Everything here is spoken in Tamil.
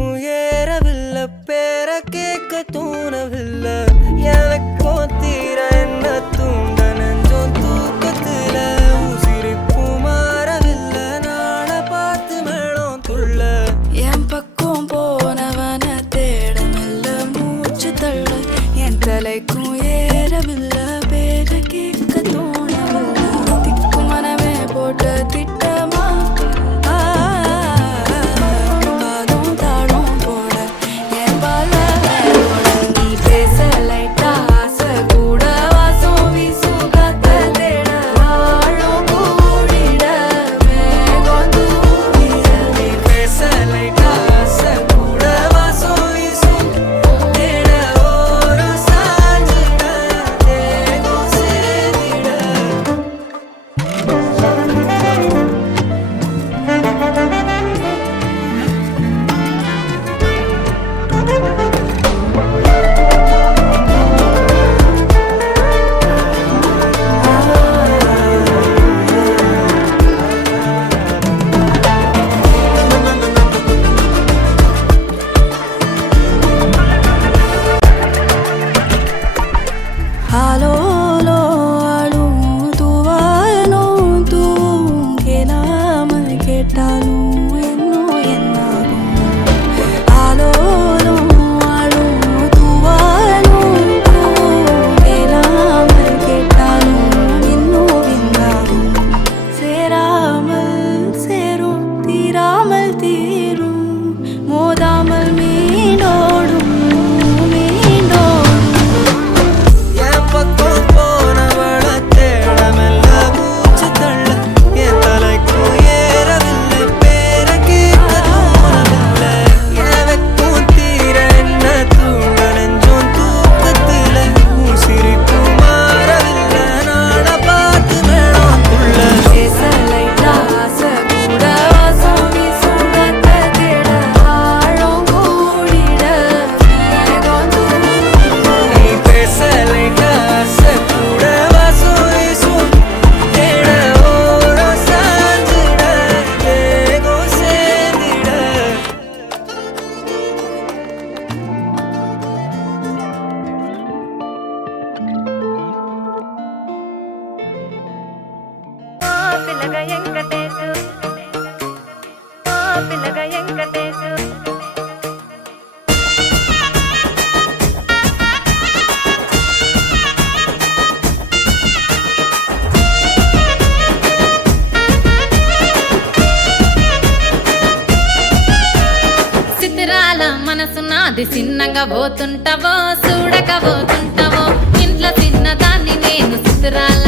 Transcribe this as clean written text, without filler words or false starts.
உசிருக்கும் ஏறவில்லை பேர கேட்க தோணவில்லை எனக்கும் தீர என்ன தூண்ட நெஞ்சோம் தூக்கத்துல உசிருக்கும் மாறவில்லை நாளை பார்த்து மேளம் துள்ள என் பக்கம் போனவன தேடமில்ல மூச்சு தள்ள என் தலைக்கும் ஏறவில்லை பேர கேட்க தோணவில்லை திக்கு மனமே போட்ட திட்டமா பாதம் தாளம் போட என் பால நீ பேச லைட்டா ஆசை கூட வாசம் வீசும் காத்த தேட ஆழம் கூடிட மேகம் தூவிட நீ பேச லைட்டா ஆசை கூட வாசம் வீசும் தேட ஓரம் சாஞ்சிட தேகம் சேர்ந்திட ஆலோலோ ஆளும் தூவாயனும் தூவும் கேளாமல் கேட்டாலும் இன்னும் என்னாகும் ஆலோலோ ஆளும் தூவாயனும் தூவும் கேளாமல் கேட்டாலும் இன்னும் என்னாகும் சேராமல் சேரும் தீராமல் தீரும் மோதாமல் மீண்டோடும் மீண்டோடும் என் பக்கம் போனவள தேடமெல்ல மூச்சு தள்ள என் தலைக்கும் ஏறவில்லை பேர கேட்க தோணவில்லை எனக்கும் தீர என்ன தூண்ட நெஞ்சோம் தூக்கத்துல உசிருக்கும் மாறவில்லை நாளை பார்த்து மேளம் துள்ள பேச லைட்டா ஆசை கூட வாசம் வீசும் காத்த தேட ஆழம் கூடிட மேகம் தூவிட நீ பேச லைட்டா ஆசை கூட வாசம் வீசும் தேட ஓரம் சாஞ்சிட தேகம் சேர்ந்திட పిల్లగా ఎంకటేశు పిల్లగా ఎంకటేశు చిత్రాల మనసు నాది చిన్నగా పోతుంటావో చూడక పోతుంటావో ఇంట్లో చిన్నదాన్ని నేను చిత్రాల